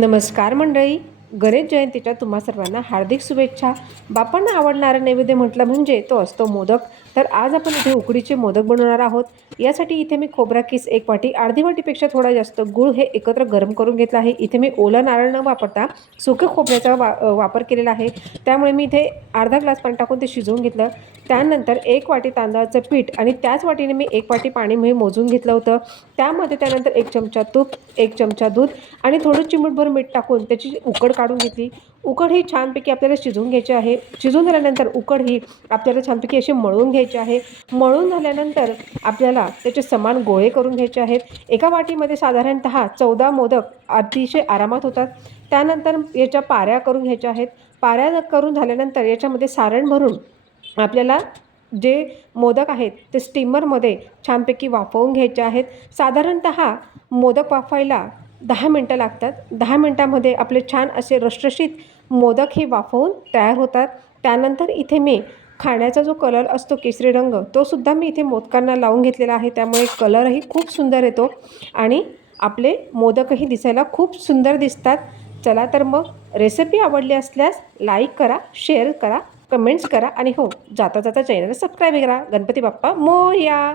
नमस्कार मंडळी. गणेश जयंतीच्या तुम्हा सर्वांना हार्दिक शुभेच्छा. बापांना आवडणारा नैवेद्य म्हटलं म्हणजे तो असतो मोदक. तर आज आपण इथे उकडीचे मोदक बनवणार आहोत. यासाठी इथे मी खोबरा किस एक वाटी अर्धी वाटीपेक्षा थोडा जास्त गूळ हे एकत्र गरम करून घेतलं आहे. इथे मी ओला नारळ न वापरता सुके खोबऱ्याचा वा वापर केलेला आहे. त्यामुळे मी इथे अर्धा ग्लास पाणी टाकून ते शिजवून घेतलं. त्यानंतर एक वाटी तांदळाचं पीठ आणि त्याच वाटीने मी एक वाटी पाणी मी मोजून घेतलं होतं. त्यामध्ये त्यानंतर एक चमचा तूप एक चमचा दूध आणि थोडं चिमूटभर मीठ टाकून त्याची उकड काढून घेतली. उकड ही छानपैकी आपल्याला शिजवून घ्यायची आहे. शिजून झाल्यानंतर उकड ही आपल्याला छानपैकी अशी मळून घ्यायची आहे. मळून झाल्यानंतर आपल्याला त्याचे समान गोळे करून घ्यायचे आहेत. एका वाटीमध्ये साधारणत चौदा मोदक अतिशय आरामात होतात. त्यानंतर याच्या पाऱ्या करून घ्यायच्या आहेत. पाऱ्या करून झाल्यानंतर याच्यामध्ये सारण भरून आपल्याला जे मोदक आहेत ते स्टीमरमध्ये छानपैकी वाफवून घ्यायचे आहेत. साधारणत मोदक वाफायला दहा मिनटं लागतात. दहा मिनटामध्ये आपले छान असे रसरशीत मोदक हे वाफवून तयार होतात. त्यानंतर इथे मी खाण्याचा जो कलर असतो केसरी रंग तो सुद्धा मी इथे मोदकांना लावून घेतलेला आहे. त्यामुळे कलरही खूप सुंदर येतो आणि आपले मोदकही दिसायला खूप सुंदर दिसतात. चला तर मग रेसिपी आवडली असल्यास लाईक करा शेअर करा. कमेंट्स करा आणि हो जाता जाता चॅनल सबस्क्राईब करा. गणपती बाप्पा मोर्या!